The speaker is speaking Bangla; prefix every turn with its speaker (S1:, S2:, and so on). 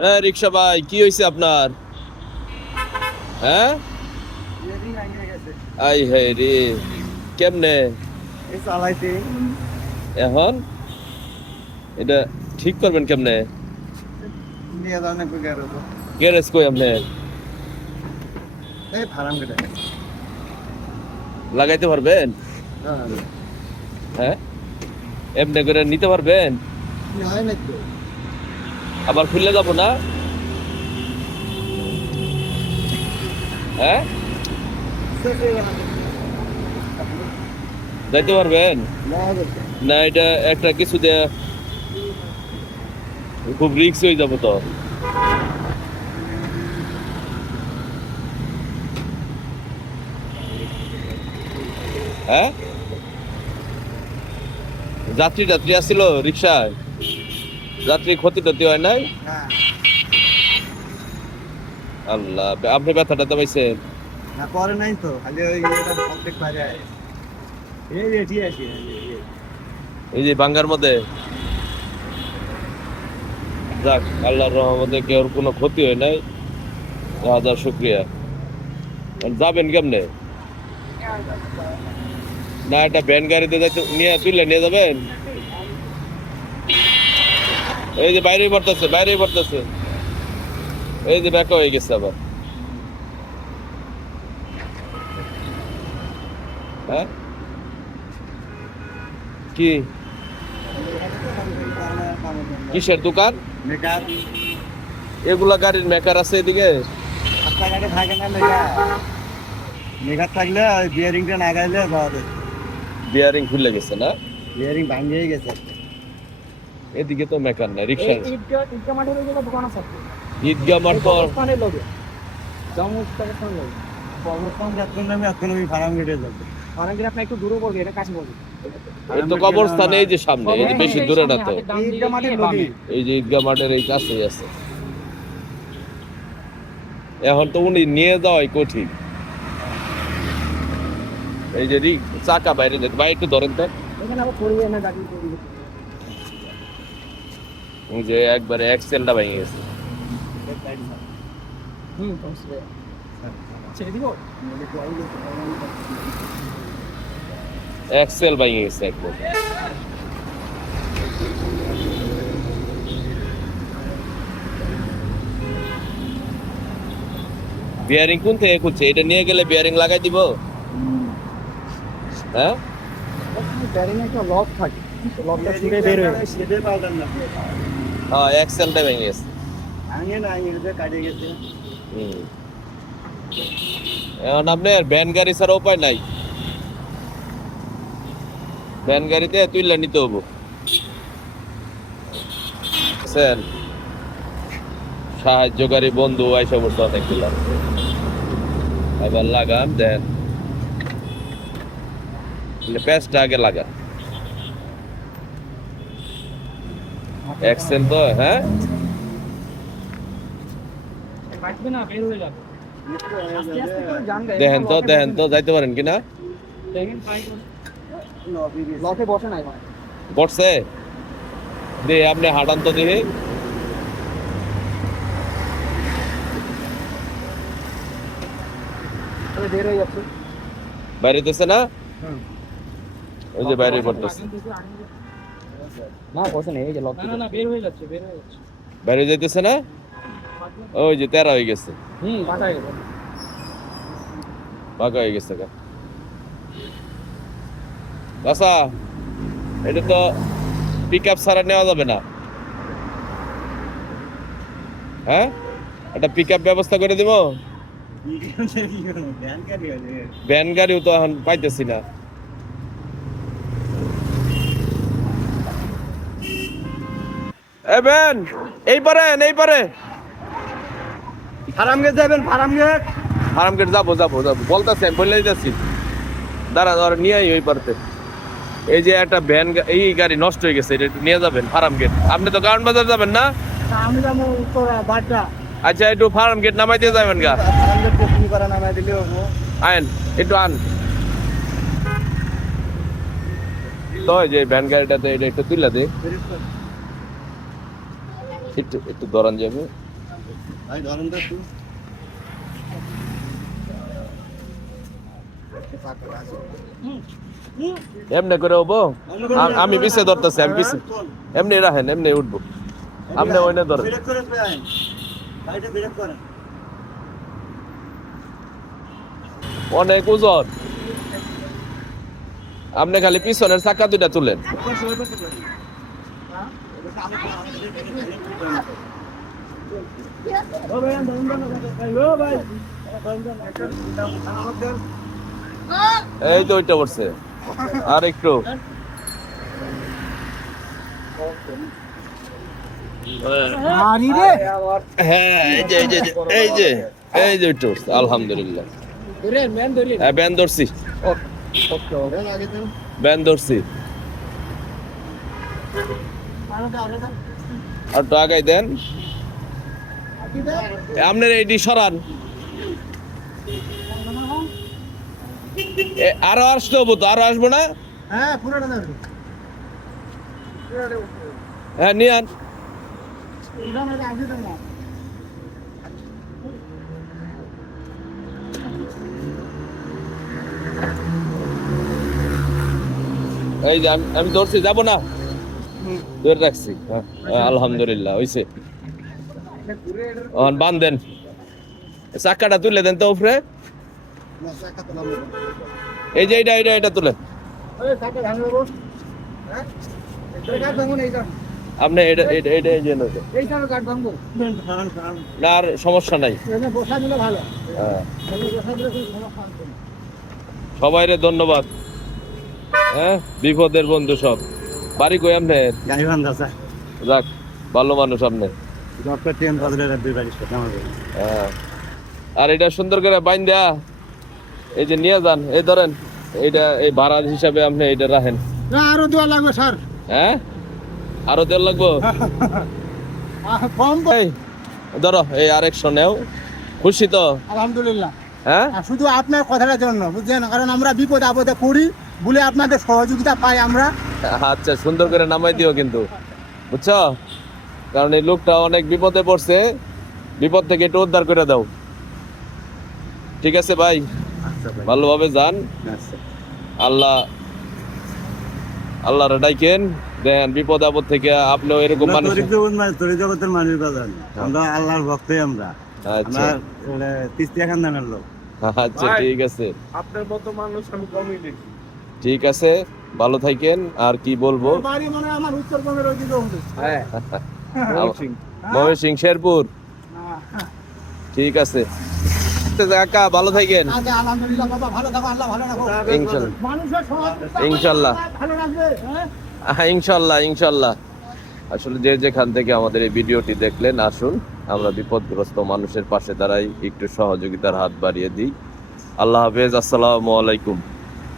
S1: হ্যাঁ রিক্সা ভাই কি হয়েছে আপনার? হ্যাঁ? আই হে রে কেমনে? এখন? এটা ঠিক করবেন কেমনে?
S2: না
S1: গ্যারেজ কই আপনি লাগাইতে পারবেন? হ্যাঁ। এমনি করে নিতে পারবেন?
S2: হয় না তো
S1: আবার খুললে যাব না? হ্যাঁ? যাইতে পারবেন? না, এটা একটা কিছু দিয়ে খুব রিক্স হয়ে যাব তো। হ্যাঁ? যাত্রী যাত্রী আসছিল রিক্সায় যাত্রী ক্ষতি টতি হয় নাই? আল্লাহ আপনি ব্যথাটা তো পাইছেন
S2: না করে নাই তো খালি ওই প্রত্যেক বাইরে এই রেডি আছি
S1: এই যে বাঙ্গার মধ্যে। যাক আল্লাহর রহমতে কেউ কোনো ক্ষতি হয় নাই। হাজার শুক্রিয়া। যাবেন কেমনে? না একটা ভ্যান গাড়িতে যাইতে নিয়ে তুলে নিয়ে যাবেন? এই যে বাইরেই পড়তেছে বাইরেই পড়তেছে। এই যে ব্যাকা হয়ে গেছে আবার। হ্যাঁ? কি? কিসের দোকান? এগুলা গাড়ির মেকার আছে এদিকে?
S2: থাকে না মেকার। থাকলে বিয়ারিংটা না গাইলে
S1: বিয়ারিং খুলে গেছে না?
S2: বিয়ারিং ভাঙিয়ে গেছে।
S1: এদিকে তো মেকার নাই রিক্সা।
S3: ঈদগাহ
S1: মাঠ তো।
S2: কবরস্থান
S1: এই যে সামনে এই যে বেশি দূরে না তো। এই যে মাঠের এই কাছেই আছে। এখন তো উনি নিয়ে যাওয়াই কঠিন। এই যে চাকা বাইরে ভাই একটু ধরেন তো। যে একবারে অ্যাক্সেলটা ভেঙে গেছে।
S3: হুম ছেড়ে দিব?
S1: এক্সেল ভেঙে গেছে একবার। বিয়ারিং কোন থেকে খুলছে এটা নিয়ে গেলে বিয়ারিং লাগাই দিব? হ্যাঁ?
S3: ব্যারিং একটা লক থাকে। লকটা ছুটে বের হয়ে যায়।
S2: সেটা পাল্টান না।
S1: হ্যাঁ এক্সেলটা ভেঙে গেছে।
S2: না কাটিয়ে গেছে।
S1: হুম। এখন আপনার ভ্যান গাড়ি ছাড়া উপায় নাই। ভ্যান গাড়িতে তুইলে নিতে হব বুঝছেন? সাহায্যকারী বন্ধু আইসা অনেকগুলা আবার লাগান দেন। প্যাচটা আগে লাগান এক্সেল তো হ্যাঁ। দেখেন তো দেখেন তো যাইতে পারেন কিনা?
S3: বসে
S1: দে আপনি হাঁটান তো দেখে।
S3: যাচ্ছে।
S1: বাইরেতেছে না? ওই যে বাইরে পড়তেছে।
S3: না এই যে লক না না বের হয়ে যাচ্ছে বের হয়ে যাচ্ছে।
S1: বাইরে যাইতেছে না? ওই যে তেরা হয়ে গেছে।
S3: হুম বাটা গেল
S1: বাঁকা হয়ে গেছে বাসা এটা তো পিক আপ ছাড়া নেওয়া যাবে না। হ্যাঁ? একটা পিক আপ ব্যবস্থা করে দিব? ভ্যান গাড়িও তো এখন পাইতেছি না। এ ভ্যান এই পারে এই পারে।
S2: ফার্ম গেট যাবেন ফার্ম গেট
S1: আরাম গেট যাব যাব যাব। বলতেছি আমি বলে দিতেছি। দাঁড়া দাঁড়া নিয়ে আই ওই পারতে। এই যে একটা ভ্যান এই গাড়ি নষ্ট হয়ে গেছে এটা একটু নিয়ে যাবেন ফার্ম গেট আপনি তো কারণ বাজার যাবেন না?
S3: আমি যাব
S1: আচ্ছা একটু ফার্ম গেট নামাই দিয়ে যাবেন গা
S2: ফার্ম
S1: আইন একটু আন। তো যে ভ্যান গাড়িটাতে এটা একটু তুলে দে। একটু একটু ধরান যাবে
S2: ভাই ধরেন একটু।
S1: এমনি করে হব? আমি পিছে ধরতেছি আমি পিছে। এমনি রাখেন এমনি উঠবো। আপনি ধরেন।
S2: গাড়িটা ব্রেক করেন।
S1: অনেক ওজন। আপনি খালি পিছনের চাকা দুইটা তুলেন। এই তো ওইটা পড়ছে। আর একটু। হ্যাঁ এই যে এই যে এই যে একটু আলহামদুলিল্লাহ। হ্যাঁ ব্যান ধরছি। ব্যান ধরছি। আর দেন। আপনার এইটি সরান। আরও আসতে হব তো আরও আসব না?
S2: হ্যাঁ
S1: হ্যাঁ নিয়ে আন। এই যে আমি আমি ধরছি যাব না। ধরে রাখছি। হ্যাঁ, হ্যাঁ, আলহামদুলিল্লাহ হইছে। অন বান্ধেন চাকাটা তুলে দেন তো উপরে। এই যে এটা এটা এটা আপনি এটা এটা এই যে না আর সমস্যা নাই। হ্যাঁ। সবাইরে ধন্যবাদ। হ্যাঁ বিপদের বন্ধু সব। বাড়ি কই আপনার
S2: স্যার।
S1: যাক ভালো মানুষ আপনি। হ্যাঁ। আর এটা সুন্দর করে বাইন দেয়া এই যে নিয়ে যান এই ধরেন এইটা এই ভাড়া হিসাবে আপনি এটা রাখেন।
S2: আরও দেওয়া লাগবে স্যার।
S1: হ্যাঁ? আরও দেড় লাগবো?
S2: কম
S1: এই ধরো এই আরেকশো নেও। খুশি তো?
S2: আলহামদুলিল্লাহ।
S1: হ্যাঁ?
S2: শুধু আপনার কথাটার জন্য বুঝছেন কারণ আমরা বিপদ আপদে পড়ি বলে আপনাদের সহযোগিতা পাই আমরা।
S1: আচ্ছা সুন্দর করে নামাই দিও কিন্তু। বুঝছ? কারণ এই লোকটা অনেক বিপদে পড়ছে। বিপদ থেকে একটু উদ্ধার করে দাও। ঠিক আছে ভাই?
S2: আচ্ছা
S1: ভালোভাবে যান।
S2: আচ্ছা।
S1: আল্লাহ আল্লাহর ডাইকেন। দেন বিপদ আপদ থেকে আপনিও এরকম মানুষ
S2: তরি জগৎ মানে তরি জগতের মানুষ বাজার আমরা আল্লাহর ভক্তই আমরা।
S1: আচ্ছা।
S2: আমরা তিস্তিয়া খানদানের লোক।
S1: আচ্ছা ঠিক আছে।
S4: আপনার মতো মানুষ আমি কমই দেখি।
S1: ঠিক আছে। ভালো থাকেন আর কি বলব?
S2: মানে
S4: হ্যাঁ
S1: মহেশ সিং শেরপুর। ঠিক আছে। কাকা ভালো থাকেন।
S2: আচ্ছা আলহামদুলিল্লাহ বাবা ভালো থাকো আল্লাহ
S1: ইনশাল্লাহ।
S2: হ্যাঁ?
S1: হ্যাঁ, ইনশাল্লাহ ইনশাল্লাহ। আসলে যে যেখান থেকে আমাদের এই ভিডিওটি দেখলেন আসুন আমরা বিপদগ্রস্ত মানুষের পাশে দাঁড়াই একটু সহযোগিতার হাত বাড়িয়ে দিই। আল্লাহ হাফেজ আসসালামু আলাইকুম।